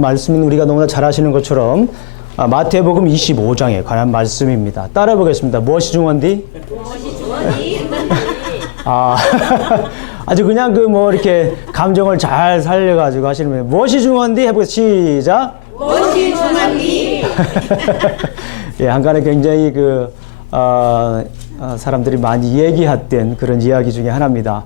말씀은 우리가 너무나 잘 아시는 것처럼 마태복음 25장에 관한 말씀입니다. 따라 보겠습니다. 무엇이 중요한디? 무엇이 중요한디? 아주 그냥 이렇게 감정을 잘 살려가지고 하시는 거예요. 무엇이 중요한디? 해보겠습니다. 시작. 무엇이 중요한디? 예, 한간에 굉장히 사람들이 많이 얘기했던 그런 이야기 중에 하나입니다.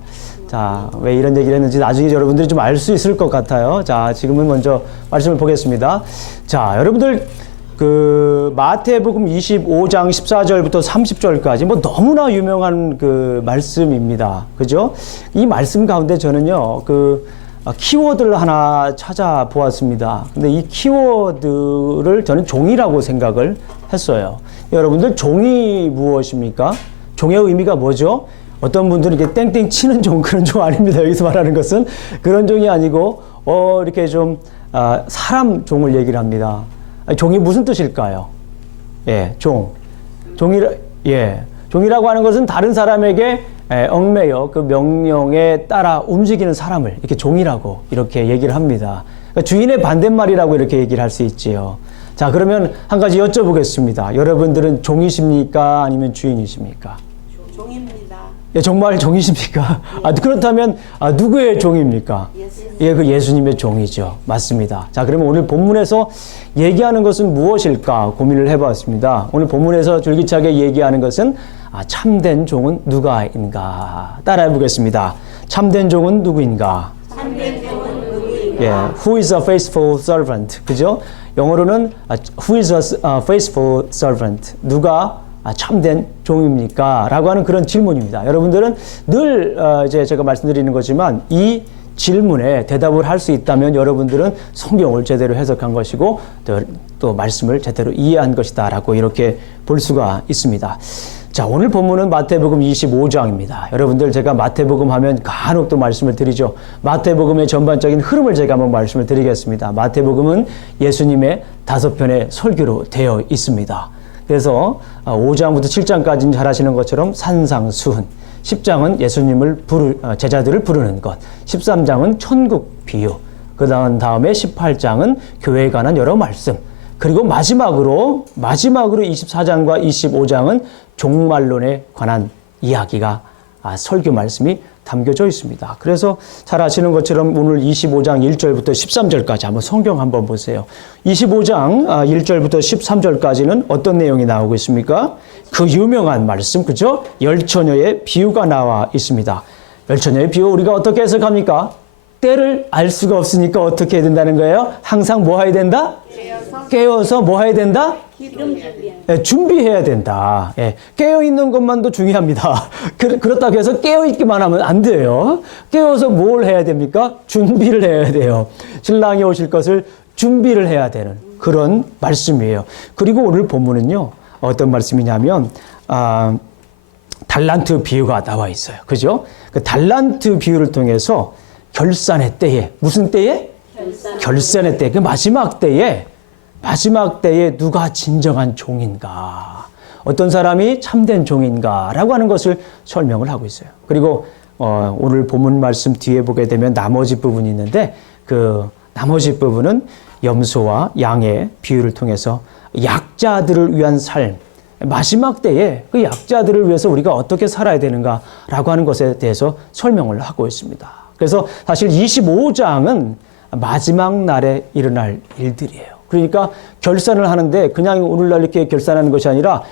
자, 왜 이런 얘기를 했는지 나중에 여러분들이 좀 알 수 있을 것 같아요. 자, 지금은 먼저 말씀을 보겠습니다. 자, 여러분들 마태복음 25장 14절부터 30절까지 너무나 유명한 말씀입니다. 그죠? 이 말씀 가운데 저는요, 키워드를 하나 찾아보았습니다. 근데 이 키워드를 저는 종이라고 생각을 했어요. 여러분들 종이 무엇입니까? 종의 의미가 뭐죠? 어떤 분들은 이렇게 땡땡 치는 종, 그런 종 아닙니다. 여기서 말하는 것은 그런 종이 아니고, 이렇게 사람 종을 얘기를 합니다. 종이 무슨 뜻일까요? 예, 종이라고 하는 것은 다른 사람에게 얽매여 그 명령에 따라 움직이는 사람을 이렇게 종이라고 이렇게 얘기를 합니다. 그러니까 주인의 반대말이라고 이렇게 얘기를 할 수 있지요. 자, 그러면 한 가지 여쭤보겠습니다. 여러분들은 종이십니까? 아니면 주인이십니까? 종입니다. 예, 정말 종이십니까? 그렇다면 누구의 종입니까? 예, 예수님의 종이죠. 맞습니다. 자, 그러면 오늘 본문에서 얘기하는 것은 무엇일까 고민을 해봤습니다. 오늘 본문에서 줄기차게 얘기하는 것은 참된 종은 누가인가? 따라해 보겠습니다. 참된 종은 누구인가? 참된 종은 누구인가? 예, who is a faithful servant? 그죠? 영어로는 who is a faithful servant? 누가 참된 종입니까? 라고 하는 그런 질문입니다. 여러분들은 늘 이제 제가 말씀드리는 거지만 이 질문에 대답을 할 수 있다면 여러분들은 성경을 제대로 해석한 것이고 또 말씀을 제대로 이해한 것이다 라고 이렇게 볼 수가 있습니다. 자, 오늘 본문은 마태복음 25장입니다. 여러분들 제가 마태복음 하면 간혹 또 말씀을 드리죠. 마태복음의 전반적인 흐름을 제가 한번 말씀을 드리겠습니다. 마태복음은 예수님의 5편의 설교로 되어 있습니다. 그래서 5장부터 7장까지는 잘 아시는 것처럼 산상수훈, 10장은 예수님을 제자들을 부르는 것, 13장은 천국 비유, 그 다음에 18장은 교회에 관한 여러 말씀, 그리고 마지막으로 24장과 25장은 종말론에 관한 이야기가 설교 말씀이 담겨져 있습니다. 그래서 잘 아시는 것처럼 오늘 25장 1절부터 13절까지 한번 성경 한번 보세요. 25장 1절부터 13절까지는 어떤 내용이 나오고 있습니까? 그 유명한 말씀, 그죠? 열처녀의 비유가 나와 있습니다. 열처녀의 비유 우리가 어떻게 해석합니까? 때를 알 수가 없으니까 어떻게 해야 된다는 거예요? 항상 뭐 해야 된다? 깨어서 뭐 해야 된다? 준비해야 된다. 예, 깨어있는 것만도 중요합니다. 그렇다고 해서 깨어있기만 하면 안 돼요. 깨어서 뭘 해야 됩니까? 준비를 해야 돼요. 신랑이 오실 것을 준비를 해야 되는 그런 말씀이에요. 그리고 오늘 본문은요, 어떤 말씀이냐면 달란트 비유가 나와 있어요. 그죠? 그 달란트 비유를 통해서 결산의 때에, 무슨 때에? 결산의 때, 그 마지막 때에 누가 진정한 종인가, 어떤 사람이 참된 종인가 라고 하는 것을 설명을 하고 있어요. 그리고 오늘 본문 말씀 뒤에 보게 되면 나머지 부분이 있는데 그 나머지 부분은 염소와 양의 비유를 통해서 약자들을 위한 삶, 마지막 때에 그 약자들을 위해서 우리가 어떻게 살아야 되는가 라고 하는 것에 대해서 설명을 하고 있습니다. 그래서 사실 25장은 마지막 날에 일어날 일들이에요. 그러니까 결산을 하는데 그냥 오늘날 이렇게 결산하는 것이 아니라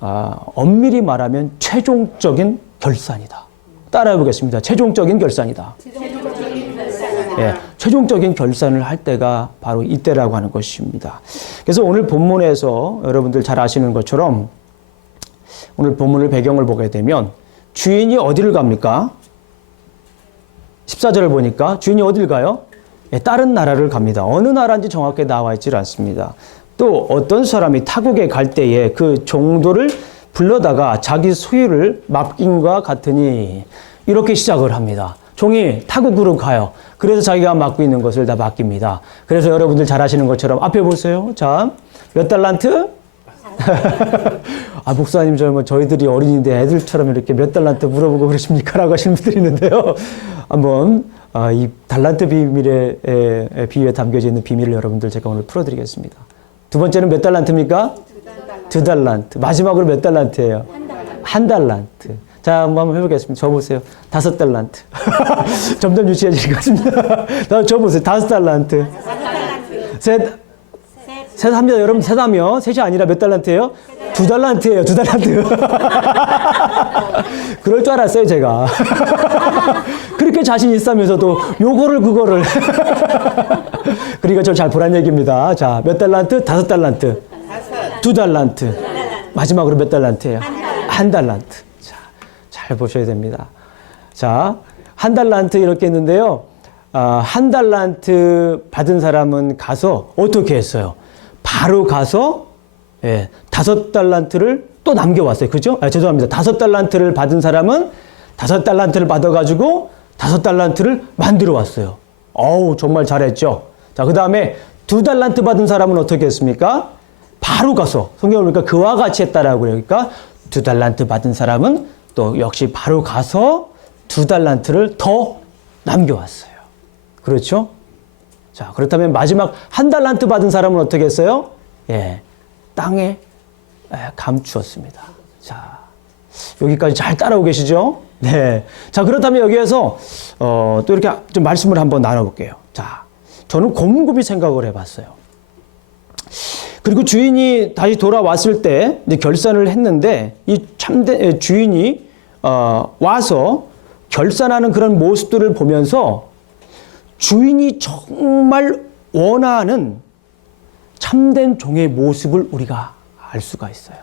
엄밀히 말하면 최종적인 결산이다. 따라해 보겠습니다. 최종적인 결산이다. 예, 최종적인 결산을 할 때가 바로 이때라고 하는 것입니다. 그래서 오늘 본문에서 여러분들 잘 아시는 것처럼 오늘 본문을 배경을 보게 되면 주인이 어디를 갑니까? 14절을 보니까 주인이 어딜 가요? 예, 다른 나라를 갑니다. 어느 나라인지 정확하게 나와 있지 않습니다. 또 어떤 사람이 타국에 갈 때에 그 종도를 불러다가 자기 소유를 맡긴과 같으니 이렇게 시작을 합니다. 종이 타국으로 가요. 그래서 자기가 맡고 있는 것을 다 맡깁니다. 그래서 여러분들 잘 아시는 것처럼 앞에 보세요. 자, 몇 달란트? 목사님, 저희들이 어린이인데 애들처럼 이렇게 몇 달란트 물어보고 그러십니까? 라고 하시는 분들이 있는데요. 한번 이 달란트 비밀의 비유에 담겨져 있는 비밀을 여러분들 제가 오늘 풀어드리겠습니다. 두 번째는 몇 달란트입니까? 2달란트. 마지막으로 몇 달란트예요? 1달란트. 자, 한번 해보겠습니다. 적어보세요. 5달란트. 점점 유치해질 것 같습니다. 적어보세요. 5달란트. 셋 합니다. 여러분, 셋하면 셋이 아니라 몇 달란트예요? 2달란트예요. 2달란트. 그럴 줄 알았어요, 제가. 그렇게 자신 있으면서도 요거를 그거를. 그러니까 저를 잘 보란 얘기입니다. 자, 몇 달란트? 5달란트. 2달란트. 마지막으로 몇 달란트예요? 1달란트. 자, 잘 보셔야 됩니다. 자, 1달란트 이렇게 했는데요. 1달란트 받은 사람은 가서 어떻게 했어요? 바로 가서 5달란트를 또 남겨왔어요. 그죠? 죄송합니다. 5달란트를 받은 사람은 5달란트를 받아가지고 5달란트를 만들어 왔어요. 어우, 정말 잘했죠? 자, 그 다음에 2달란트 받은 사람은 어떻게 했습니까? 바로 가서, 성경을 보니까 그와 같이 했다라고 그러니까 2달란트 받은 사람은 또 역시 바로 가서 2달란트를 더 남겨왔어요. 그렇죠? 자, 그렇다면 마지막 1달란트 받은 사람은 어떻게 했어요? 땅에 감추었습니다. 자, 여기까지 잘 따라오고 계시죠? 네. 자, 그렇다면 여기에서 또 이렇게 좀 말씀을 한번 나눠볼게요. 자, 저는 곰곰이 생각을 해봤어요. 그리고 주인이 다시 돌아왔을 때 이제 결산을 했는데 이 참된 주인이 와서 결산하는 그런 모습들을 보면서 주인이 정말 원하는 참된 종의 모습을 우리가 알 수가 있어요.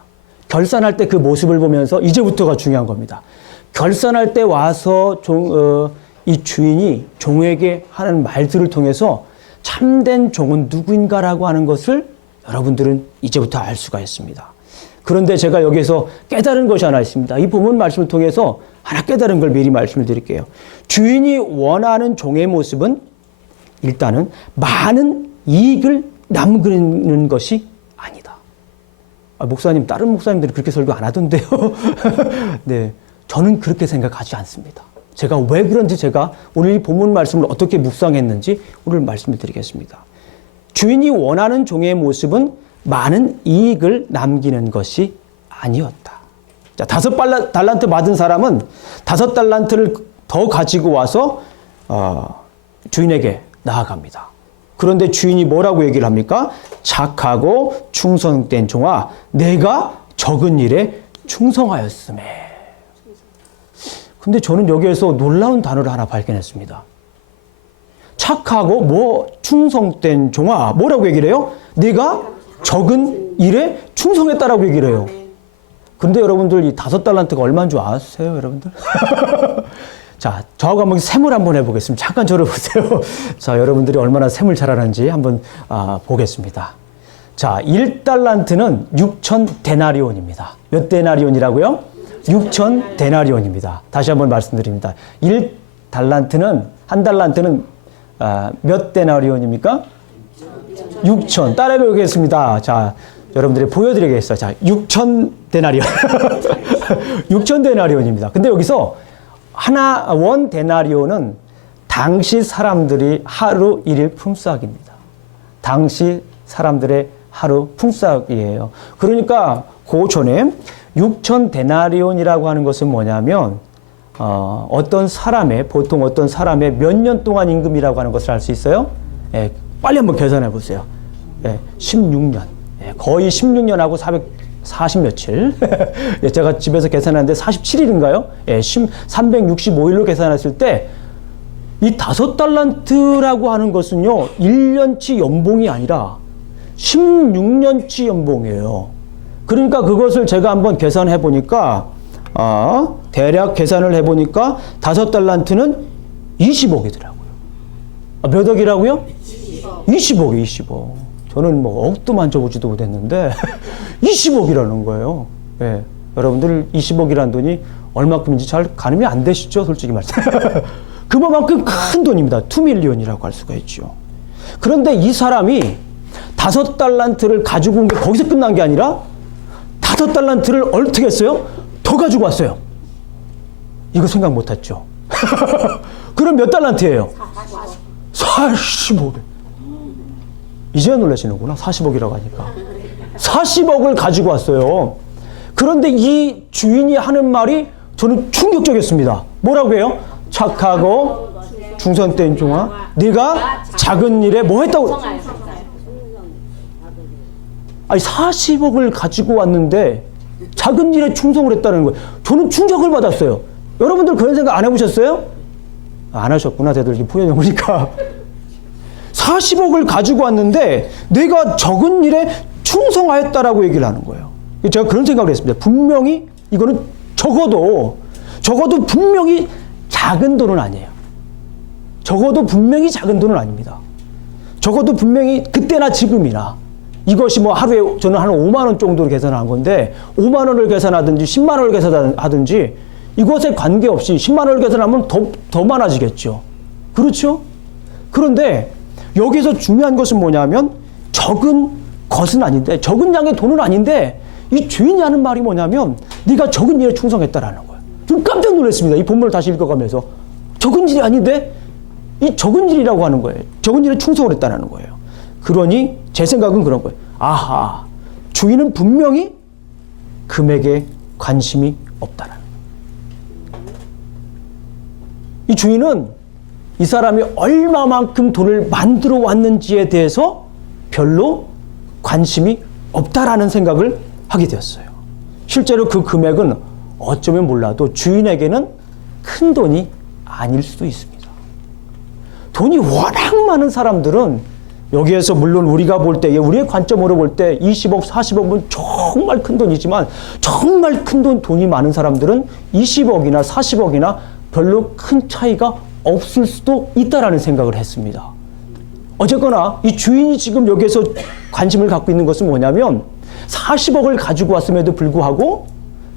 결산할 때 그 모습을 보면서 이제부터가 중요한 겁니다. 결산할 때 와서 이 주인이 종에게 하는 말들을 통해서 참된 종은 누구인가라고 하는 것을 여러분들은 이제부터 알 수가 있습니다. 그런데 제가 여기에서 깨달은 것이 하나 있습니다. 이 본문 말씀을 통해서 하나 깨달은 걸 미리 말씀을 드릴게요. 주인이 원하는 종의 모습은 일단은 많은 이익을 남기는 것이 아니다. 목사님, 다른 목사님들이 그렇게 설교 안 하던데요. 네, 저는 그렇게 생각하지 않습니다. 제가 왜 그런지 제가 오늘 이 본문 말씀을 어떻게 묵상했는지 오늘 말씀을 드리겠습니다. 주인이 원하는 종의 모습은 많은 이익을 남기는 것이 아니었다. 자, 5달란트 받은 사람은 5달란트를 더 가지고 와서 주인에게 나아갑니다. 그런데 주인이 뭐라고 얘기를 합니까? 착하고 충성된 종아, 내가 적은 일에 충성하였음에. 근데 저는 여기에서 놀라운 단어를 하나 발견했습니다. 착하고 충성된 종아, 뭐라고 얘기를 해요? 내가 적은 일에 충성했다라고 얘기를 해요. 근데 여러분들 이 5달란트가 얼마인 줄 아세요, 여러분들? 자, 저하고 한번 셈을 한번 해보겠습니다. 잠깐 저를 보세요. 자, 여러분들이 얼마나 셈을 잘하는지 한번 보겠습니다. 자, 1달란트는 6천 데나리온입니다. 몇 데나리온이라고요? 6천 데나리온입니다. 다시 한번 말씀드립니다. 1달란트는, 1달란트는 몇 데나리온입니까? 6천. 따라해 보겠습니다. 자, 여러분들이 보여드리겠어요. 자, 6천 데나리온. 6천 데나리온입니다. 근데 여기서 원 데나리온은 당시 사람들이 하루 일일 품삯입니다. 당시 사람들의 하루 품삯이에요. 그러니까 그 전에 6천 데나리온이라고 하는 것은 뭐냐면 어떤 사람의 보통 어떤 사람의 몇 년 동안 임금이라고 하는 것을 알 수 있어요? 빨리 한번 계산해 보세요. 16년. 거의 16년하고 440 며칠. 제가 집에서 계산하는데 47일인가요? 365일로 계산했을 때 이 5달란트라고 하는 것은요, 1년치 연봉이 아니라 16년치 연봉이에요. 그러니까 그것을 제가 한번 계산해 보니까, 대략 계산을 해 보니까 5달란트는 20억이더라고요. 몇 억이라고요? 20억, 20억. 저는 뭐 억도 만져보지도 못했는데 20억이라는 거예요. 네. 여러분들 20억이라는 돈이 얼마큼인지 잘 가늠이 안 되시죠? 솔직히 말씀. 그만큼 큰 돈입니다. 2밀리언이라고 할 수가 있죠. 그런데 이 사람이 5달란트를 가지고 온 게 거기서 끝난 게 아니라 5달란트를 어떻게 했어요? 더 가지고 왔어요. 이거 생각 못 했죠. 그럼 몇 달란트예요? 40억. 이제야 놀라시는구나. 40억이라고 하니까. 40억을 가지고 왔어요. 그런데 이 주인이 하는 말이 저는 충격적이었습니다. 뭐라고 해요? 착하고 충성된 종아, 네가 작은 일에 뭐 했다고? 아니 40억을 가지고 왔는데 작은 일에 충성을 했다는 거예요. 저는 충격을 받았어요. 여러분들 그런 생각 안 해보셨어요? 안 하셨구나. 다들 이렇게 표현해 보니까. 40억을 가지고 왔는데 내가 적은 일에 충성하였다라고 얘기를 하는 거예요. 제가 그런 생각을 했습니다. 분명히 이거는 적어도 분명히 작은 돈은 아니에요. 적어도 분명히 작은 돈은 아닙니다. 적어도 분명히 그때나 지금이나 이것이 뭐 하루에 저는 한 5만 원 정도로 계산한 건데 5만 원을 계산하든지 10만 원을 계산하든지 이것에 관계없이 10만 원을 계산하면 더 많아지겠죠. 그렇죠? 그런데 여기서 중요한 것은 뭐냐면 적은 것은 아닌데 적은 양의 돈은 아닌데 이 주인이 하는 말이 뭐냐면 네가 적은 일에 충성했다라는 거예요. 좀 깜짝 놀랐습니다. 이 본문을 다시 읽어가면서 적은 일이 아닌데 이 적은 일이라고 하는 거예요. 적은 일에 충성을 했다는 거예요. 그러니 제 생각은 그런 거예요. 아하, 주인은 분명히 금액에 관심이 없다라는 거예요. 이 주인은 이 사람이 얼마만큼 돈을 만들어 왔는지에 대해서 별로 관심이 없다라는 생각을 하게 되었어요. 실제로 그 금액은 어쩌면 몰라도 주인에게는 큰 돈이 아닐 수도 있습니다. 돈이 워낙 많은 사람들은 여기에서 물론 우리가 볼 때, 우리의 관점으로 볼 때 20억, 40억은 정말 큰 돈이지만 정말 큰 돈이 많은 사람들은 20억이나 40억이나 별로 큰 차이가 없을 수도 있다라는 생각을 했습니다. 어쨌거나 이 주인이 지금 여기에서 관심을 갖고 있는 것은 뭐냐면 40억을 가지고 왔음에도 불구하고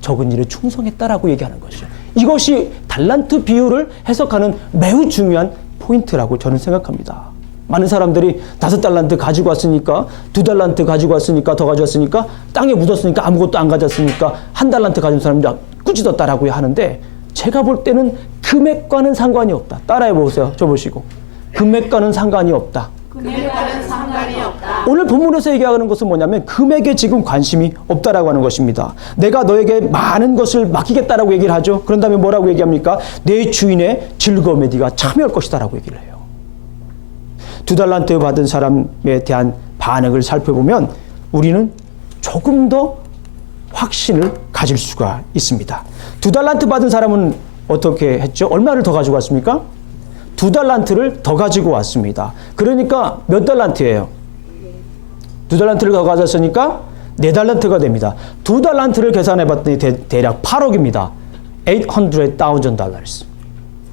적은 일에 충성했다라고 얘기하는 것이죠. 이것이 달란트 비율을 해석하는 매우 중요한 포인트라고 저는 생각합니다. 많은 사람들이 5달란트 가지고 왔으니까 2달란트 가지고 왔으니까 더 가져왔으니까 땅에 묻었으니까 아무것도 안 가졌으니까 1달란트 가진 사람이 꾸짖었다라고 하는데 제가 볼 때는 금액과는 상관이 없다. 따라해 보세요. 저 보시고. 금액과는 상관이 없다. 금액과는 상관이 없다. 오늘 본문에서 얘기하는 것은 뭐냐면 금액에 지금 관심이 없다라고 하는 것입니다. 내가 너에게 많은 것을 맡기겠다라고 얘기를 하죠. 그런 다음에 뭐라고 얘기합니까? 내 주인의 즐거움에 네가 참여할 것이다라고 얘기를 해요. 2달란트 받은 사람에 대한 반응을 살펴보면 우리는 조금 더 확신을 가질 수가 있습니다. 2달란트 받은 사람은 어떻게 했죠? 얼마를 더 가지고 왔습니까? 2달란트를 더 가지고 왔습니다. 그러니까 몇 달란트예요? 2달란트를 더 가졌으니까 4달란트가 됩니다. 2달란트를 계산해 봤더니 대략 8억입니다. $800,000.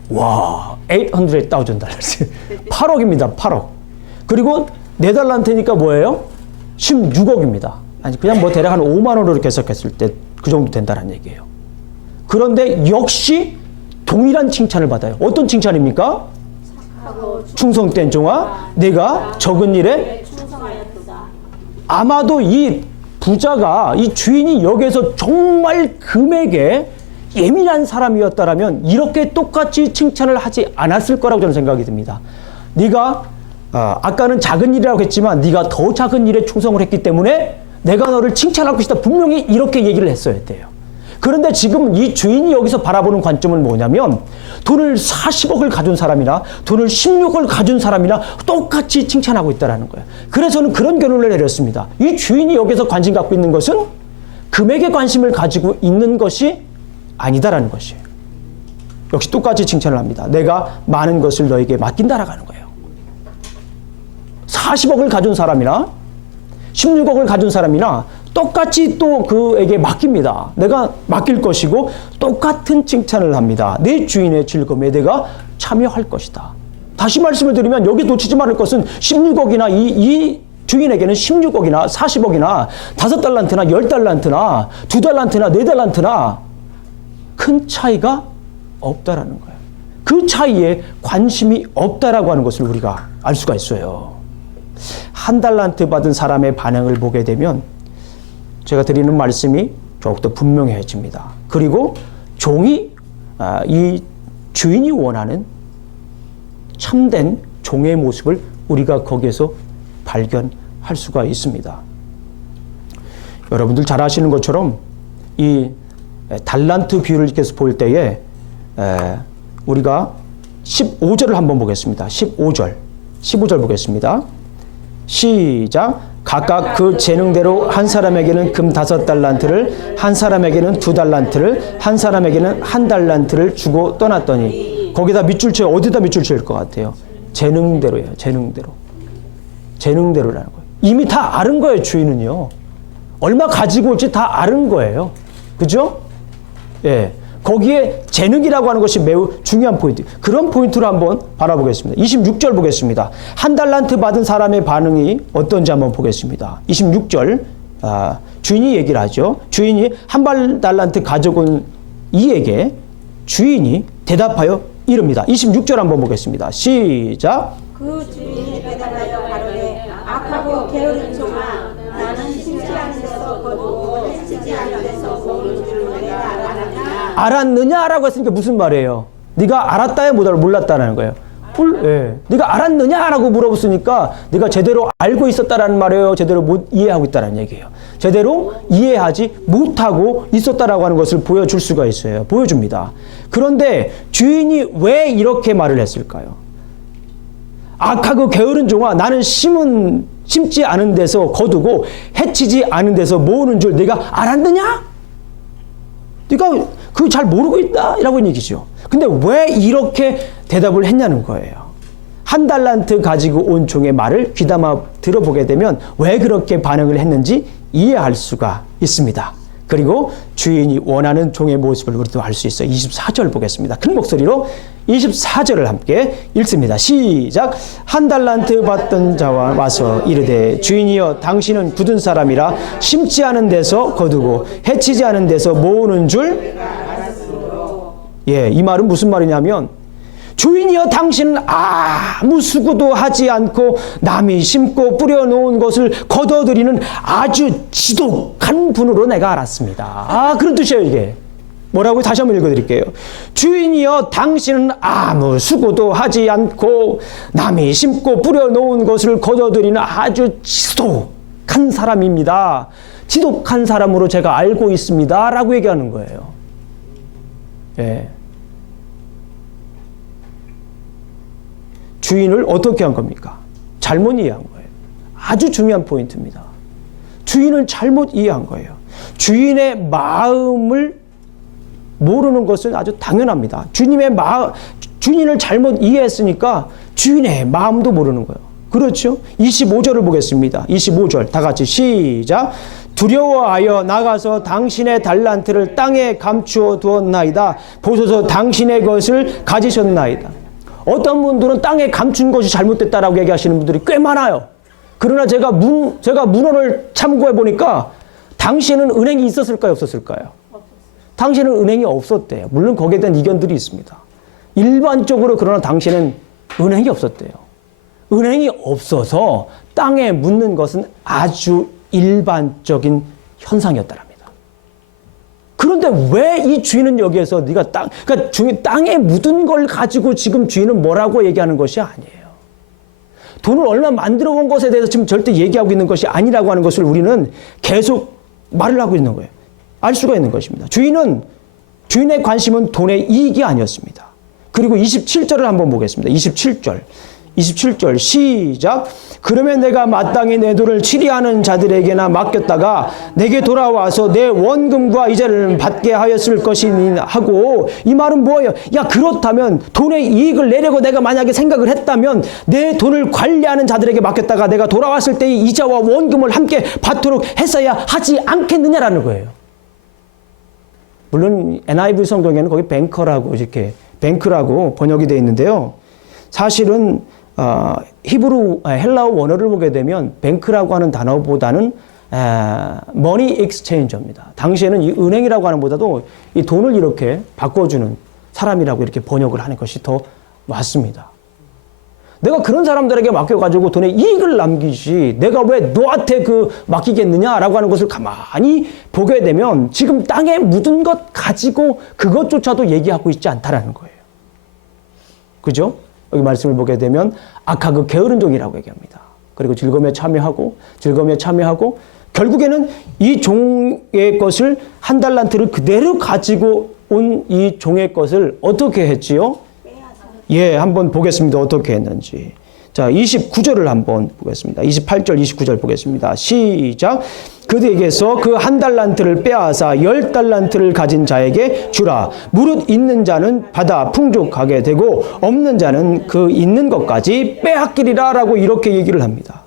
와, $800,000. 8억입니다. 8억. 그리고 4달란트니까 뭐예요? 16억입니다. 아니 그냥 뭐 대략 한 5만 원으로 계산했을 때 그 정도 된다는 얘기예요. 그런데 역시 동일한 칭찬을 받아요. 어떤 칭찬입니까? 충성된 종아, 내가 적은 일에 충성하였도다. 아마도 이 부자가 이 주인이 여기서 정말 금액에 예민한 사람이었다라면 이렇게 똑같이 칭찬을 하지 않았을 거라고 저는 생각이 듭니다. 네가 아까는 작은 일이라고 했지만 네가 더 작은 일에 충성을 했기 때문에 내가 너를 칭찬할 것이다. 분명히 이렇게 얘기를 했어야 돼요. 그런데 지금 이 주인이 여기서 바라보는 관점은 뭐냐면 돈을 40억을 가진 사람이나 돈을 16억을 가진 사람이나 똑같이 칭찬하고 있다는 거예요. 그래서 저는 그런 결론을 내렸습니다. 이 주인이 여기서 관심 갖고 있는 것은 금액에 관심을 가지고 있는 것이 아니다라는 것이에요. 역시 똑같이 칭찬을 합니다. 내가 많은 것을 너에게 맡긴다라고 하는 거예요. 40억을 가진 사람이나 16억을 가진 사람이나 똑같이 또 그에게 맡깁니다. 내가 맡길 것이고 똑같은 칭찬을 합니다. 내 주인의 즐거움에 내가 참여할 것이다. 다시 말씀을 드리면 여기 놓치지 말을 것은 16억이나 이 주인에게는 16억이나 40억이나 5달란트나 10달란트나 2달란트나 4달란트나 큰 차이가 없다라는 거예요. 그 차이에 관심이 없다라고 하는 것을 우리가 알 수가 있어요. 1달란트 받은 사람의 반응을 보게 되면 제가 드리는 말씀이 더욱더 분명해집니다. 그리고 종이 이 주인이 원하는 참된 종의 모습을 우리가 거기에서 발견할 수가 있습니다. 여러분들 잘 아시는 것처럼 이 달란트 비유를 이렇게 볼 때에 우리가 15절을 한번 보겠습니다. 15절 보겠습니다. 시작. 각각 그 재능대로 한 사람에게는 금 5달란트를, 한 사람에게는 2달란트를, 한 사람에게는 1달란트를 주고 떠났더니, 거기다 밑줄 쳐, 어디다 밑줄 칠 것 같아요? 재능대로예요. 재능대로라는 거예요. 이미 다 아는 거예요, 주인은요. 얼마 가지고 올지 다 아는 거예요. 그죠? 예. 거기에 재능이라고 하는 것이 매우 중요한 포인트. 그런 포인트로 한번 바라보겠습니다. 26절 보겠습니다. 1달란트 받은 사람의 반응이 어떤지 한번 보겠습니다. 26절, 주인이 얘기를 하죠. 주인이 1달란트 가져온 이에게 주인이 대답하여 이릅니다. 26절 한번 보겠습니다. 시작. 그 주인이 대답하여 가로되 악하고 게으른 종아 나는 심지 않은 데서 거두고 해치지 않은 데서 모르는 줄 내가 알았느냐. 알았느냐라고 했으니까 무슨 말이에요? 네가 알았다에 몰랐다는 거예요. 예. 네가 알았느냐라고 물어봤으니까 네가 제대로 알고 있었다라는 말이에요. 제대로 못 이해하고 있다는 얘기예요. 제대로 이해하지 못하고 있었다라고 하는 것을 보여줄 수가 있어요. 보여줍니다. 그런데 주인이 왜 이렇게 말을 했을까요? 악하고 게으른 종아 나는 심지 않은 데서 거두고 해치지 않은 데서 모으는 줄 네가 알았느냐? 네가 그거 잘 모르고 있다? 라고 얘기죠. 근데 왜 이렇게 대답을 했냐는 거예요. 1달란트 가지고 온 종의 말을 귀담아 들어보게 되면 왜 그렇게 반응을 했는지 이해할 수가 있습니다. 그리고 주인이 원하는 종의 모습을 우리도 알 수 있어요. 24절 보겠습니다. 큰 목소리로 24절을 함께 읽습니다. 시작. 1달란트 받던 자와 와서 이르되 주인이여 당신은 굳은 사람이라 심지 않은 데서 거두고 해치지 않은 데서 모으는 줄. 예, 이 말은 무슨 말이냐면 주인이여 당신은 아무 수고도 하지 않고 남이 심고 뿌려놓은 것을 거둬들이는 아주 지독한 분으로 내가 알았습니다. 그런 뜻이에요 이게. 뭐라고 다시 한번 읽어드릴게요. 주인이여 당신은 아무 수고도 하지 않고 남이 심고 뿌려놓은 것을 거둬들이는 아주 지독한 사람입니다. 지독한 사람으로 제가 알고 있습니다. 라고 얘기하는 거예요. 예. 주인을 어떻게 한 겁니까? 잘못 이해한 거예요. 아주 중요한 포인트입니다. 주인을 잘못 이해한 거예요. 주인의 마음을 모르는 것은 아주 당연합니다. 주인을 잘못 이해했으니까 주인의 마음도 모르는 거예요. 그렇죠? 25절을 보겠습니다. 25절 다 같이 시작. 두려워하여 나가서 당신의 달란트를 땅에 감추어 두었나이다. 보소서 당신의 것을 가지셨나이다. 어떤 분들은 땅에 감춘 것이 잘못됐다라고 얘기하시는 분들이 꽤 많아요. 그러나 제가 문헌을 참고해 보니까 당시에는 은행이 있었을까요? 없었을까요? 당시에는 은행이 없었대요. 물론 거기에 대한 이견들이 있습니다. 일반적으로 그러나 당시에는 은행이 없었대요. 은행이 없어서 땅에 묻는 것은 아주 일반적인 현상이었다랍니다. 그런데 왜 이 주인은 여기에서 네가 그러니까 땅에 묻은 걸 가지고 지금 주인은 뭐라고 얘기하는 것이 아니에요. 돈을 얼마 만들어 온 것에 대해서 지금 절대 얘기하고 있는 것이 아니라고 하는 것을 우리는 계속 말을 하고 있는 거예요. 알 수가 있는 것입니다. 주인의 관심은 돈의 이익이 아니었습니다. 그리고 27절을 한번 보겠습니다. 27절 시작. 그러면 내가 마땅히 내 돈을 치리하는 자들에게나 맡겼다가 내게 돌아와서 내 원금과 이자를 받게 하였을 것이니 하고, 이 말은 뭐예요? 야, 그렇다면 돈의 이익을 내려고 내가 만약에 생각을 했다면 내 돈을 관리하는 자들에게 맡겼다가 내가 돌아왔을 때 이 이자와 원금을 함께 받도록 했어야 하지 않겠느냐라는 거예요. 물론 NIV 성경에는 거기 뱅크라고 번역이 되어 있는데요. 사실은 헬라어 원어를 보게 되면 뱅크라고 하는 단어보다는 머니 익스체인저입니다. 당시에는 이 은행이라고 하는 보다도 이 돈을 이렇게 바꿔주는 사람이라고 이렇게 번역을 하는 것이 더 맞습니다. 내가 그런 사람들에게 맡겨가지고 돈의 이익을 남기지 내가 왜 너한테 맡기겠느냐라고 하는 것을 가만히 보게 되면 지금 땅에 묻은 것 가지고 그것조차도 얘기하고 있지 않다라는 거예요. 그죠? 여기 말씀을 보게 되면 악하고 게으른 종이라고 얘기합니다. 그리고 즐거움에 참여하고 결국에는 이 종의 것을 한 달란트를 그대로 가지고 온 이 종의 것을 어떻게 했지요? 예, 한번 보겠습니다. 어떻게 했는지. 자, 29절을 한번 보겠습니다. 28절, 29절 보겠습니다. 시작. 그에게서 그 한 달란트를 빼앗아 10달란트를 가진 자에게 주라. 무릇 있는 자는 받아 풍족하게 되고 없는 자는 그 있는 것까지 빼앗기리라 라고 이렇게 얘기를 합니다.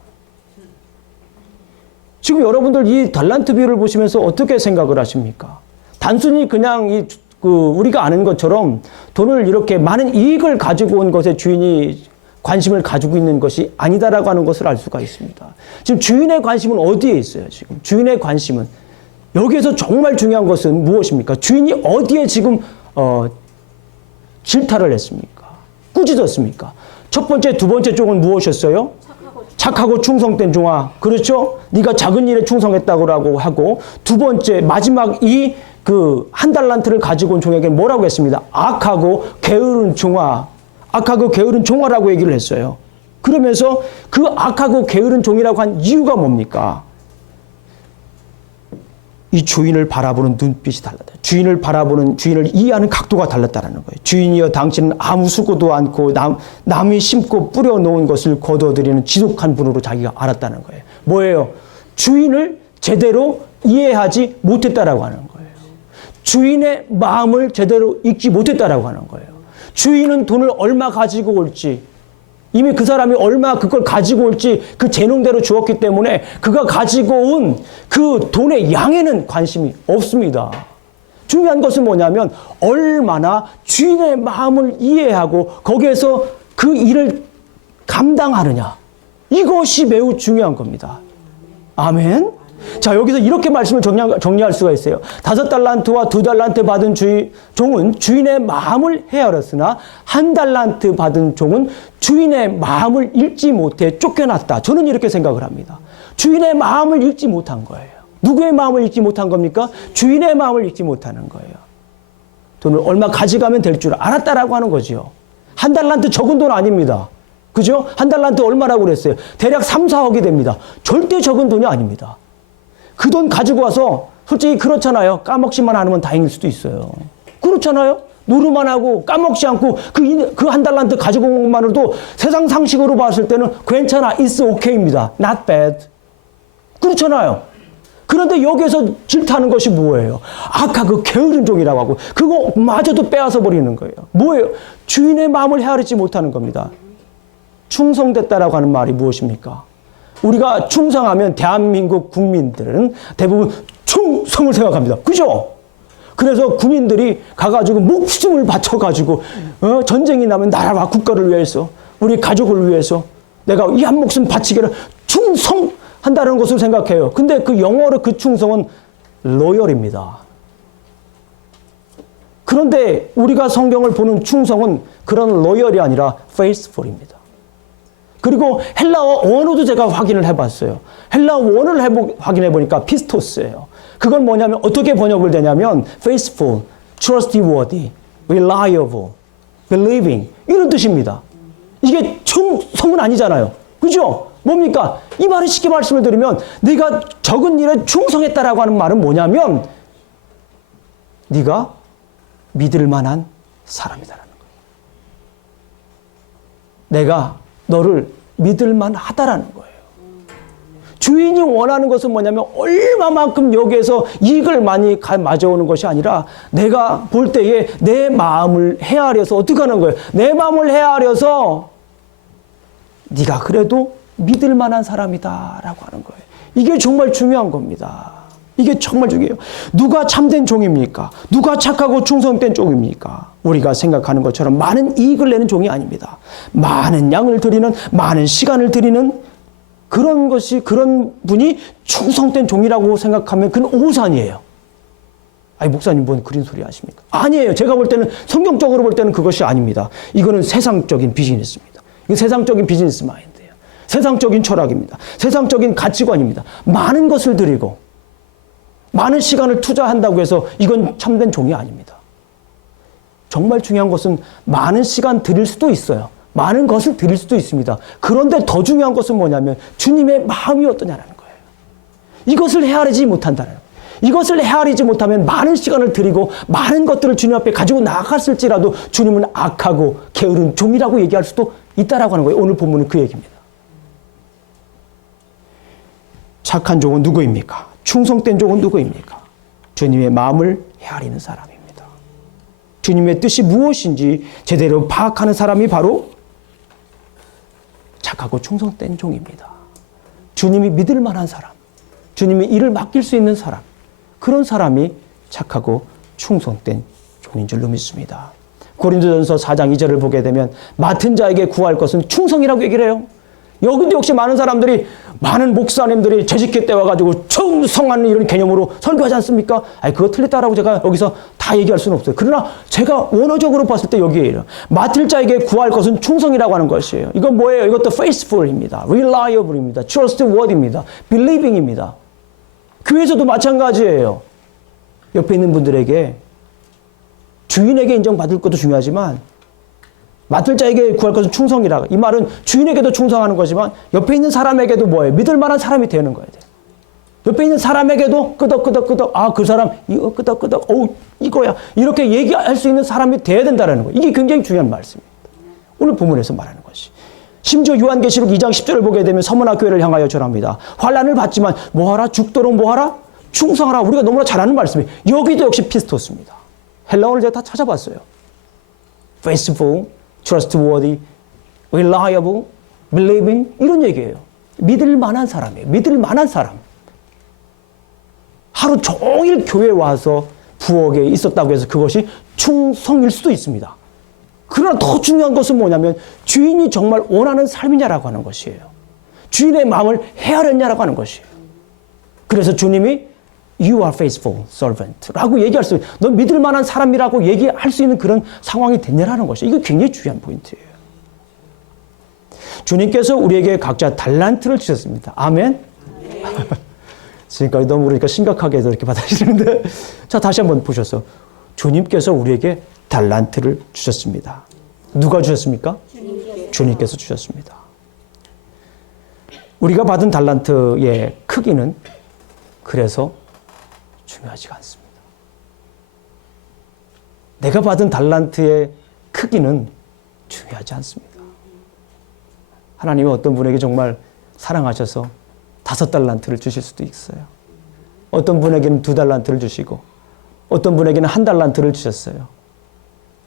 지금 여러분들 이 달란트 비유를 보시면서 어떻게 생각을 하십니까? 단순히 그냥 우리가 아는 것처럼 돈을 이렇게 많은 이익을 가지고 온 것에 주인이 관심을 가지고 있는 것이 아니다라고 하는 것을 알 수가 있습니다. 지금 주인의 관심은 어디에 있어요? 지금 주인의 관심은 여기에서 정말 중요한 것은 무엇입니까? 주인이 어디에 지금 질타를 했습니까? 꾸짖었습니까? 첫 번째, 두 번째 쪽은 무엇이었어요? 착하고 충성된 종아. 그렇죠? 네가 작은 일에 충성했다고 하고, 두 번째 마지막 한 달란트를 가지고 온 종에게 뭐라고 했습니다? 악하고 게으른 종아. 악하고 게으른 종아라고 얘기를 했어요. 그러면서 그 악하고 게으른 종이라고 한 이유가 뭡니까? 이 주인을 바라보는 눈빛이 달랐다. 주인을 이해하는 각도가 달랐다는 거예요. 주인이여 당신은 아무 수고도 않고 남이 심고 뿌려놓은 것을 거둬들이는 지독한 분으로 자기가 알았다는 거예요. 뭐예요? 주인을 제대로 이해하지 못했다라고 하는 거예요. 주인의 마음을 제대로 읽지 못했다라고 하는 거예요. 주인은 돈을 얼마 가지고 올지, 이미 그 사람이 얼마 그걸 가지고 올지 그 재능대로 주었기 때문에 그가 가지고 온 그 돈의 양에는 관심이 없습니다. 중요한 것은 뭐냐면 얼마나 주인의 마음을 이해하고 거기에서 그 일을 감당하느냐. 이것이 매우 중요한 겁니다. 아멘. 자, 여기서 이렇게 말씀을 정리할 수가 있어요. 5달란트와 2달란트 받은 종은 주인의 마음을 헤아렸으나 1달란트 받은 종은 주인의 마음을 읽지 못해 쫓겨났다. 저는 이렇게 생각을 합니다. 주인의 마음을 읽지 못한 거예요. 누구의 마음을 읽지 못한 겁니까? 주인의 마음을 읽지 못하는 거예요. 돈을 얼마 가져가면 될 줄 알았다라고 하는 거죠. 1달란트 적은 돈 아닙니다. 그죠? 1달란트 얼마라고 그랬어요? 대략 3, 4억이 됩니다. 절대 적은 돈이 아닙니다. 그 돈 가지고 와서 솔직히 그렇잖아요. 까먹지만 않으면 다행일 수도 있어요. 그렇잖아요. 노름만 하고 까먹지 않고 그 1달란트 가지고 온 것만으로도 세상 상식으로 봤을 때는 괜찮아. It's okay입니다. Not bad. 그렇잖아요. 그런데 여기에서 질타하는 것이 뭐예요? 악하고 게으른 종이라고 하고 그거마저도 빼앗아 버리는 거예요. 뭐예요? 주인의 마음을 헤아리지 못하는 겁니다. 충성됐다라고 하는 말이 무엇입니까? 우리가 충성하면 대한민국 국민들은 대부분 충성을 생각합니다. 그죠? 그래서 군인들이 가가지고 목숨을 바쳐가지고 전쟁이 나면 나라와 국가를 위해서 우리 가족을 위해서 내가 이 한 목숨 바치기를 충성한다는 것을 생각해요. 근데 그 영어로 그 충성은 loyal입니다. 그런데 우리가 성경을 보는 충성은 그런 loyal이 아니라 faithful입니다. 그리고 헬라어 원어도 제가 확인을 해봤어요. 헬라어 원어를 확인해보니까 피스토스예요. 그건 뭐냐면 어떻게 번역을 되냐면 faithful, trustworthy, reliable, believing 이런 뜻입니다. 이게 충성은 아니잖아요. 그죠? 뭡니까? 이 말을 쉽게 말씀을 드리면 네가 적은 일에 충성했다라고 하는 말은 뭐냐면 네가 믿을 만한 사람이다라는 거예요. 내가 너를 믿을만 하다라는 거예요. 주인이 원하는 것은 뭐냐면 얼마만큼 여기에서 이익을 많이 가져오는 것이 아니라 내가 볼 때에 내 마음을 헤아려서 어떻게 하는 거예요? 내 마음을 헤아려서 네가 그래도 믿을 만한 사람이다라고 하는 거예요. 이게 정말 중요한 겁니다. 이게 정말 중요해요. 누가 참된 종입니까? 누가 착하고 충성된 종입니까? 우리가 생각하는 것처럼 많은 이익을 내는 종이 아닙니다. 많은 양을 드리는, 많은 시간을 드리는 그런 분이 충성된 종이라고 생각하면 그건 오산이에요. 아니, 목사님 뭔 그런 소리 하십니까? 아니에요. 제가 볼 때는, 성경적으로 볼 때는 그것이 아닙니다. 이거는 세상적인 비즈니스입니다. 이건 세상적인 비즈니스 마인드예요. 세상적인 철학입니다. 세상적인 가치관입니다. 많은 것을 드리고, 많은 시간을 투자한다고 해서 이건 참된 종이 아닙니다. 정말 중요한 것은 많은 시간 드릴 수도 있어요. 많은 것을 드릴 수도 있습니다. 그런데 더 중요한 것은 뭐냐면 주님의 마음이 어떠냐는 거예요. 이것을 헤아리지 못한다는 거예요. 이것을 헤아리지 못하면 많은 시간을 드리고 많은 것들을 주님 앞에 가지고 나갔을지라도 주님은 악하고 게으른 종이라고 얘기할 수도 있다라고 하는 거예요. 오늘 본문은 그 얘기입니다. 착한 종은 누구입니까? 충성된 종은 누구입니까? 주님의 마음을 헤아리는 사람입니다. 주님의 뜻이 무엇인지 제대로 파악하는 사람이 바로 착하고 충성된 종입니다. 주님이 믿을 만한 사람, 주님이 일을 맡길 수 있는 사람, 그런 사람이 착하고 충성된 종인 줄로 믿습니다. 고린도전서 4장 2절을 보게 되면 맡은 자에게 구할 것은 충성이라고 얘기를 해요. 여기도 역시 많은 사람들이, 많은 목사님들이 재직회 때 와가지고 충성하는 이런 개념으로 설교하지 않습니까? 아니, 그거 틀렸다라고 제가 여기서 다 얘기할 수는 없어요. 그러나 제가 원어적으로 봤을 때 여기에요. 맡을 자에게 구할 것은 충성이라고 하는 것이에요. 이건 뭐예요? 이것도 faithful입니다. reliable입니다. trustworthy입니다. believing입니다. 교회에서도 마찬가지예요. 옆에 있는 분들에게 주인에게 인정받을 것도 중요하지만 맡을 자에게 구할 것은 충성이라. 이 말은 주인에게도 충성하는 거지만 옆에 있는 사람에게도 뭐예요? 믿을 만한 사람이 되는 거예요. 옆에 있는 사람에게도 끄덕끄덕끄덕, 아, 그 사람 이거 끄덕끄덕, 이거야, 이렇게 얘기할 수 있는 사람이 돼야 된다는 거예요. 이게 굉장히 중요한 말씀입니다. 오늘 본문에서 말하는 것이. 심지어 요한계시록 2장 10절을 보게 되면 서머나 교회를 향하여 전합니다. 환난을 받지만 뭐하라? 죽도록 뭐하라? 충성하라. 우리가 너무나 잘 아는 말씀이에요. 여기도 역시 피스토스입니다. 헬라어를 제가 다 찾아봤어요. faithful, trustworthy, reliable, believing, 이런 얘기예요. 믿을 만한 사람이에요. 믿을 만한 사람. 하루 종일 교회에 와서 부엌에 있었다고 해서 그것이 충성일 수도 있습니다. 그러나 더 중요한 것은 뭐냐면 주인이 정말 원하는 삶이냐라고 하는 것이에요. 주인의 마음을 헤아렸냐라고 하는 것이에요. 그래서 주님이 You are faithful servant 라고 얘기할 수 있어요. 넌 믿을 만한 사람이라고 얘기할 수 있는 그런 상황이 됐냐라는 것이에요. 이게 굉장히 중요한 포인트예요. 주님께서 우리에게 각자 달란트를 주셨습니다. 아멘? 지금까지 너무 그러니까 심각하게 이렇게 받아들이는데 자, 다시 한번 보셔서 주님께서 우리에게 달란트를 주셨습니다. 누가 주셨습니까? 주님께서 주셨습니다. 우리가 받은 달란트의 크기는 그래서 중요하지가 않습니다. 내가 받은 달란트의 크기는 중요하지 않습니다. 하나님은 어떤 분에게 정말 사랑하셔서 5달란트를 주실 수도 있어요. 어떤 분에게는 2달란트를 주시고 어떤 분에게는 1달란트를 주셨어요.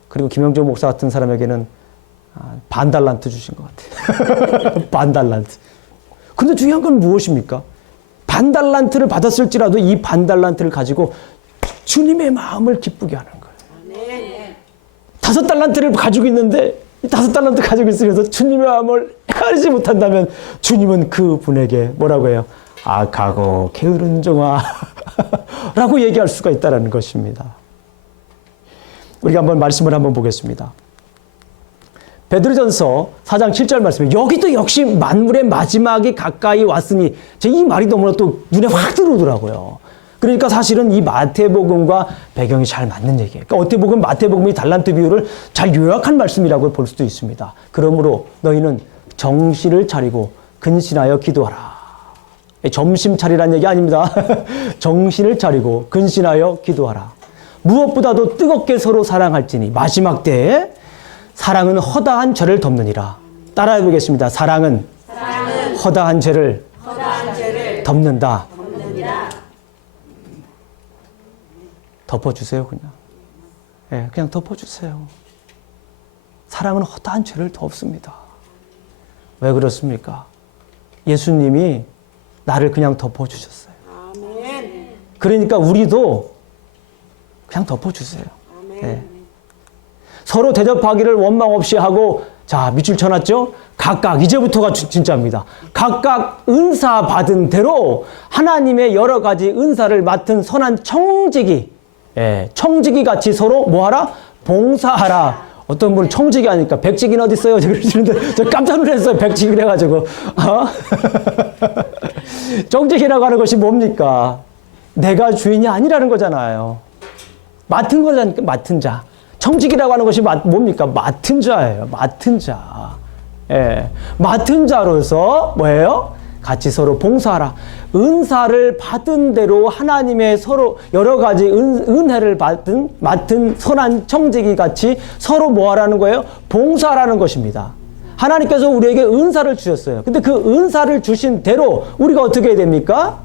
그리고 김영조 목사 같은 사람에게는 반달란트 주신 것 같아요. 반달란트. 근데 중요한 건 무엇입니까? 반달란트를 받았을지라도 이 반달란트를 가지고 주님의 마음을 기쁘게 하는 거예요. 5달란트를 가지고 있는데 이 5달란트 가지고 있으면서 주님의 마음을 헤아리지 못한다면 주님은 그 분에게 뭐라고 해요? 악하고 게으른 종아 라고 얘기할 수가 있다는 것입니다. 우리가 한번 말씀을 한번 보겠습니다. 베드로전서 4장 7절 말씀에 여기도 역시 만물의 마지막이 가까이 왔으니 이 말이 너무나 또 눈에 확 들어오더라고요. 그러니까 사실은 이 마태복음과 배경이 잘 맞는 얘기예요. 그러니까 어떻게 보면 마태복음이 달란트 비유를 잘 요약한 말씀이라고 볼 수도 있습니다. 그러므로 너희는 정신을 차리고 근신하여 기도하라. 점심 차리라는 얘기 아닙니다. 정신을 차리고 근신하여 기도하라. 무엇보다도 뜨겁게 서로 사랑할지니 마지막 때에 사랑은 허다한 죄를 덮느니라. 따라해 보겠습니다. 사랑은 허다한 죄를 덮는다. 덮어주세요, 그냥. 예, 그냥 덮어주세요. 사랑은 허다한 죄를 덮습니다. 왜 그렇습니까? 예수님이 나를 그냥 덮어주셨어요. 아멘. 그러니까 우리도 그냥 덮어주세요. 예. 서로 대접하기를 원망 없이 하고, 자, 밑줄 쳐놨죠? 각각, 이제부터가 진짜입니다. 각각 은사 받은 대로 하나님의 여러 가지 은사를 맡은 선한 청지기, 예, 청지기 같이 서로 뭐하라? 봉사하라. 어떤 분은 청지기 하니까 백직이는 어디 있어요? 그러시는데 저 깜짝 놀랐어요. 백직이라 해가지고. 청지기라고 하는 것이 뭡니까? 내가 주인이 아니라는 거잖아요. 맡은 거잖아요. 맡은 자. 청직이라고 하는 것이 뭡니까? 맡은 자예요. 맡은 자. 예. 맡은 자로서 뭐예요? 같이 서로 봉사하라. 은사를 받은 대로 하나님의 서로 여러 가지 은혜를 맡은 선한 청지기 같이 서로 뭐 하라는 거예요? 봉사하라는 것입니다. 하나님께서 우리에게 은사를 주셨어요. 근데 그 은사를 주신 대로 우리가 어떻게 해야 됩니까?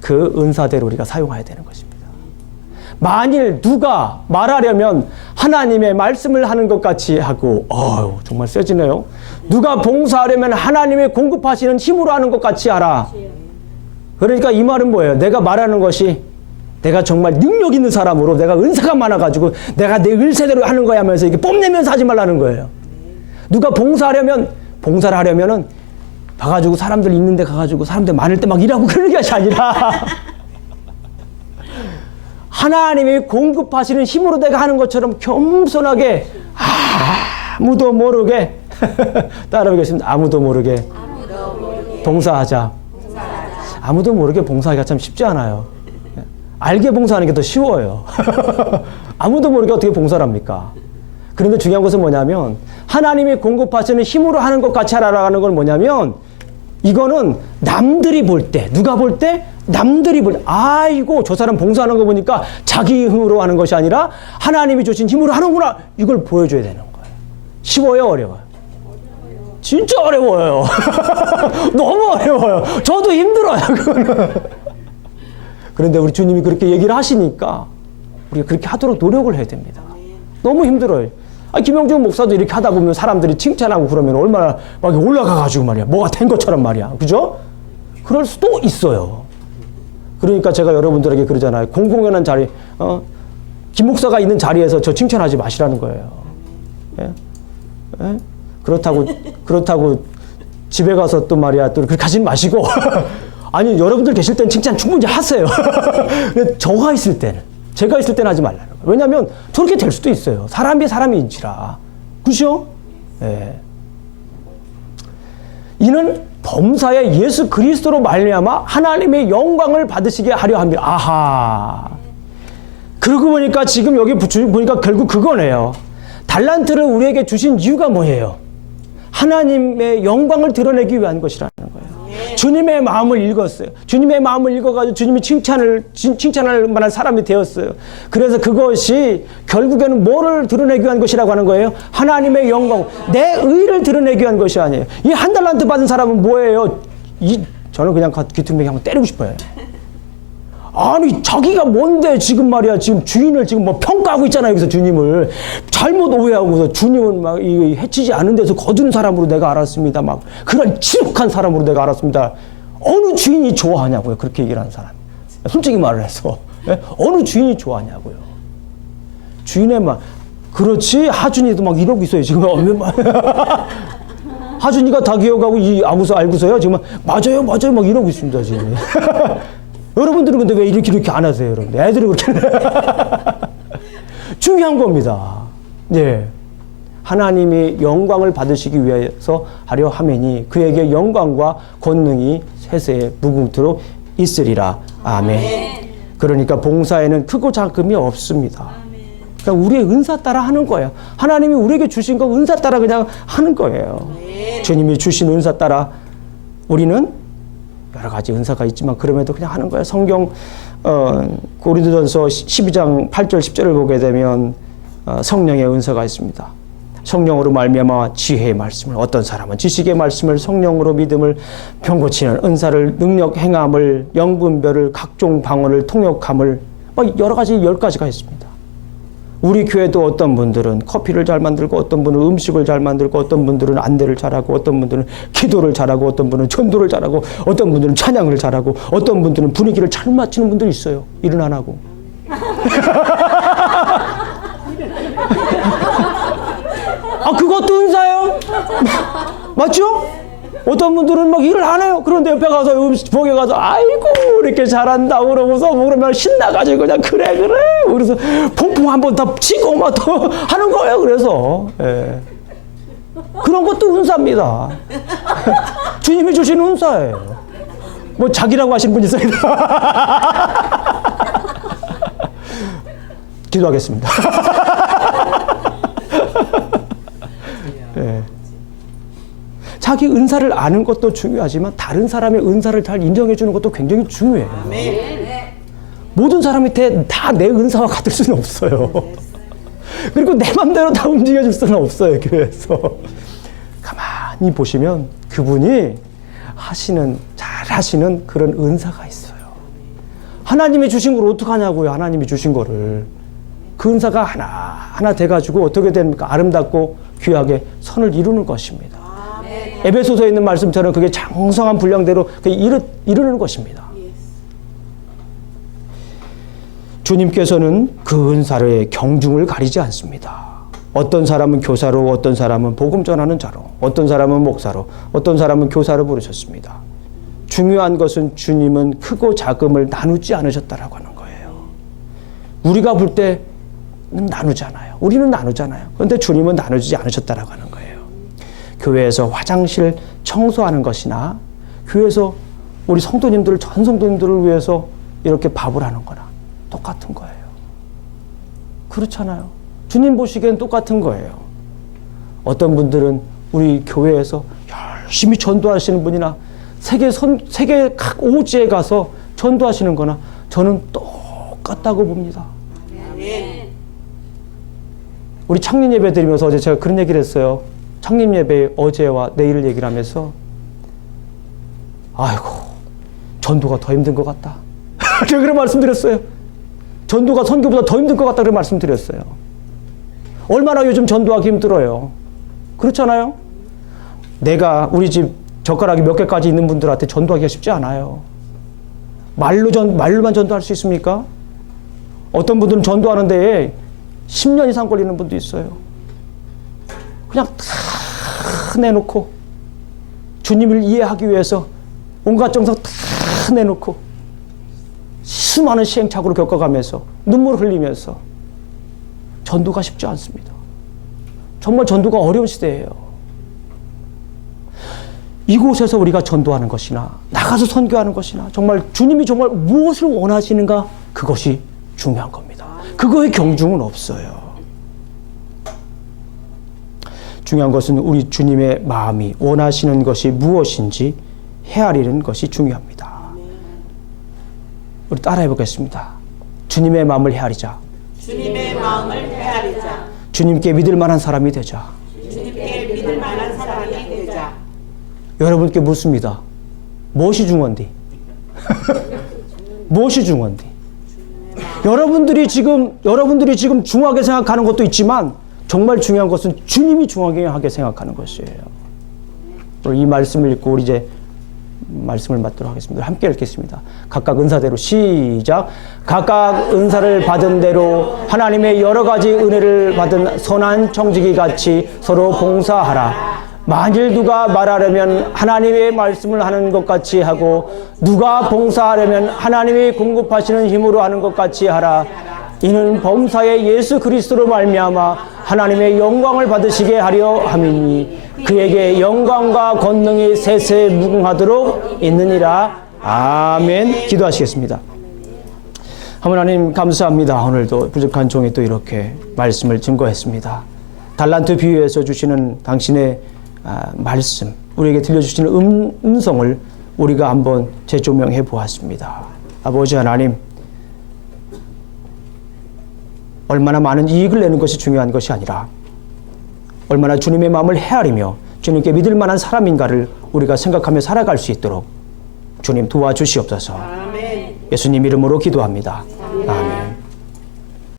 그 은사대로 우리가 사용해야 되는 것입니다. 만일 누가 말하려면 하나님의 말씀을 하는 것 같이 하고, 정말 세지네요. 누가 봉사하려면 하나님의 공급하시는 힘으로 하는 것 같이 하라. 그러니까 이 말은 뭐예요? 내가 말하는 것이 내가 정말 능력 있는 사람으로 내가 은사가 많아가지고 내가 내 을세대로 하는 거야 하면서 이렇게 뽐내면서 하지 말라는 거예요. 누가 봉사를 하려면은 가가지고 사람들 있는데 가가지고 사람들 많을 때 막 일하고 그러는 것이 아니라 하나님이 공급하시는 힘으로 내가 하는 것처럼 겸손하게 아무도 모르게 따라하겠습니다. 아무도 모르게 봉사하자. 아무도 모르게 봉사하기가 참 쉽지 않아요. 알게 봉사하는 게 더 쉬워요. 아무도 모르게 어떻게 봉사를 합니까? 그런데 중요한 것은 뭐냐면 하나님이 공급하시는 힘으로 하는 것 같이 하라는 건 뭐냐면 이거는 남들이 볼 때, 누가 볼 때? 남들이 볼 때, 아이고 저 사람 봉사하는 거 보니까 자기 힘으로 하는 것이 아니라 하나님이 주신 힘으로 하는구나, 이걸 보여줘야 되는 거예요. 쉬워요, 어려워요? 진짜 어려워요. 너무 어려워요. 저도 힘들어요, 그거는. 그런데 우리 주님이 그렇게 얘기를 하시니까 우리가 그렇게 하도록 노력을 해야 됩니다. 너무 힘들어요. 김영중 목사도 이렇게 하다 보면 사람들이 칭찬하고 그러면 얼마나 막 올라가가지고 말이야. 뭐가 된 것처럼 말이야. 그죠? 그럴 수도 있어요. 그러니까 제가 여러분들에게 그러잖아요. 공공연한 자리, 김 목사가 있는 자리에서 저 칭찬하지 마시라는 거예요. 예? 예? 그렇다고 집에 가서 또 말이야. 또 그렇게 하지 마시고. 아니, 여러분들 계실 땐 칭찬 충분히 하세요. 근데 제가 있을 때는 하지 말라는 거예요. 왜냐하면 저렇게 될 수도 있어요. 사람인지라. 그죠? 예. 이는 범사에 예수 그리스도로 말미암아 하나님의 영광을 받으시게 하려 합니다. 아하. 그러고 보니까 지금 여기 보니까 결국 그거네요. 달란트를 우리에게 주신 이유가 뭐예요? 하나님의 영광을 드러내기 위한 것이라는 거예요. 주님의 마음을 읽었어요. 주님의 마음을 읽어가지고 주님이 칭찬할 만한 사람이 되었어요. 그래서 그것이 결국에는 뭐를 드러내기 위한 것이라고 하는 거예요? 하나님의 영광, 내 의를 드러내기 위한 것이 아니에요. 이 한 달란트 받은 사람은 뭐예요? 저는 그냥 귀퉁이에 한번 때리고 싶어요. 아니, 자기가 뭔데 지금 말이야. 지금 주인을 지금 뭐 평가하고 있잖아요. 여기서 주님을 잘못 오해하고서 주님은 막 해치지 않은 데서 거둔 사람으로 내가 알았습니다. 막 그런 지독한 사람으로 내가 알았습니다. 어느 주인이 좋아하냐고요. 그렇게 얘기를 하는 사람. 솔직히 말을 해서. 어느 주인이 좋아하냐고요. 주인의 말. 그렇지. 하준이도 막 이러고 있어요. 지금. 하준이가 다 기억하고 알고서요. 지금 맞아요. 막 이러고 있습니다. 지금. 여러분들은 근데 왜 이렇게 안 하세요, 여러분? 애들이 그렇게. 중요한 겁니다. 네. 하나님이 영광을 받으시기 위해서 하려 하매니 그에게 영광과 권능이 세세에 무궁토록 있으리라. 아멘. 그러니까 봉사에는 크고 작음이 없습니다. 그러니까 우리의 은사 따라 하는 거예요. 하나님이 우리에게 주신 거 은사 따라 그냥 하는 거예요. 주님이 주신 은사 따라 우리는 여러 가지 은사가 있지만 그럼에도 그냥 하는 거예요. 성경 고린도전서 12장 8절 10절을 보게 되면 성령의 은사가 있습니다. 성령으로 말미암아 지혜의 말씀을, 어떤 사람은 지식의 말씀을, 성령으로 믿음을, 병고치는 은사를, 능력 행함을, 영분별을, 각종 방언을, 통역함을, 막 여러 가지 10가지가 있습니다. 우리 교회도 어떤 분들은 커피를 잘 만들고, 어떤 분은 음식을 잘 만들고, 어떤 분들은 안대를 잘하고, 어떤 분들은 기도를 잘하고, 어떤 분은 전도를 잘하고, 어떤 분들은 찬양을 잘하고, 어떤 분들은 분위기를 잘 맞추는 분들이 있어요. 일은 안 하고. 그것도 은사예요. 맞죠? 어떤 분들은 막 일을 안 해요. 그런데 옆에 가서 부엌에 가서 아이고 이렇게 잘한다 그러고서 그러면 신나가지고 그냥 그래 그래서 퐁퐁 한 번 더 치고 막 더 하는 거예요. 그래서 그런 것도 은사입니다. 주님이 주신 은사예요. 뭐 자기라고 하신 분이 있어요. 기도하겠습니다. 네. 자기 은사를 아는 것도 중요하지만 다른 사람의 은사를 잘 인정해 주는 것도 굉장히 중요해요. 모든 사람이 다 내 은사와 같을 수는 없어요. 그리고 내 맘대로 다 움직여줄 수는 없어요, 교회에서. 가만히 보시면 그분이 잘 하시는 그런 은사가 있어요. 하나님이 주신 걸 어떡하냐고요, 하나님이 주신 거를. 그 은사가 하나 돼가지고 어떻게 됩니까? 아름답고 귀하게 선을 이루는 것입니다. 에베소서에 있는 말씀처럼 그게 장성한 분량대로 이루는 것입니다. 주님께서는 그 은사의 경중을 가리지 않습니다. 어떤 사람은 교사로, 어떤 사람은 복음 전하는 자로, 어떤 사람은 목사로, 어떤 사람은 교사로 부르셨습니다. 중요한 것은 주님은 크고 작음을 나누지 않으셨다라고 하는 거예요. 우리가 볼 때는 나누잖아요. 우리는 나누잖아요. 그런데 주님은 나누지 않으셨다라고 하는 거예요. 교회에서 화장실 청소하는 것이나 교회에서 우리 성도님들을, 전 성도님들을 위해서 이렇게 밥을 하는 거나 똑같은 거예요. 그렇잖아요. 주님 보시기엔 똑같은 거예요. 어떤 분들은 우리 교회에서 열심히 전도하시는 분이나 세계 각 오지에 가서 전도하시는 거나 저는 똑같다고 봅니다. 우리 창립 예배 드리면서 어제 제가 그런 얘기를 했어요. 창립 예배 어제와 내일을 얘기를 하면서 아이고 전도가 더 힘든 것 같다. 제가 그런 말씀 드렸어요. 전도가 선교보다 더 힘든 것 같다 그런 말씀 드렸어요. 얼마나 요즘 전도하기 힘들어요. 그렇잖아요. 내가 우리 집 젓가락이 몇 개까지 있는 분들한테 전도하기가 쉽지 않아요. 말로만 전도할 수 있습니까? 어떤 분들은 전도하는 데에 10년 이상 걸리는 분도 있어요. 그냥 다 내놓고 주님을 이해하기 위해서 온갖 정성 다 내놓고 수많은 시행착오를 겪어가면서 눈물을 흘리면서 전도가 쉽지 않습니다. 정말 전도가 어려운 시대예요. 이곳에서 우리가 전도하는 것이나 나가서 선교하는 것이나 정말 주님이 정말 무엇을 원하시는가 그것이 중요한 겁니다. 그거의 경중은 없어요. 중요한 것은 우리 주님의 마음이 원하시는 것이 무엇인지 헤아리는 것이 중요합니다. 우리 따라해 보겠습니다. 주님의 마음을 헤아리자. 주님의 마음을 헤아리자. 주님께 믿을 만한 사람이 되자. 주님께 믿을 만한 사람이 되자. 여러분께 묻습니다. 무엇이 중요한디? 무엇이 중요한디? 여러분들이 지금 중요하게 생각하는 것도 있지만 정말 중요한 것은 주님이 중요하게 생각하는 것이에요. 이 말씀을 읽고 우리 이제 말씀을 받도록 하겠습니다. 함께 읽겠습니다. 각각 은사대로 시작. 각각 은사를 받은 대로 하나님의 여러 가지 은혜를 받은 선한 청지기 같이 서로 봉사하라. 만일 누가 말하려면 하나님의 말씀을 하는 것 같이 하고 누가 봉사하려면 하나님이 공급하시는 힘으로 하는 것 같이 하라. 이는 범사의 예수 그리스도로 말미암아 하나님의 영광을 받으시게 하려 함이니 그에게 영광과 권능이 세세 무궁하도록 있느니라. 아멘. 기도하시겠습니다. 하나님 감사합니다. 오늘도 부족한 종이 또 이렇게 말씀을 증거했습니다. 달란트 비유에서 주시는 당신의 말씀, 우리에게 들려주시는 음성을 우리가 한번 재조명해 보았습니다. 아버지 하나님, 얼마나 많은 이익을 내는 것이 중요한 것이 아니라 얼마나 주님의 마음을 헤아리며 주님께 믿을 만한 사람인가를 우리가 생각하며 살아갈 수 있도록 주님 도와주시옵소서. 예수님 이름으로 기도합니다. 아멘.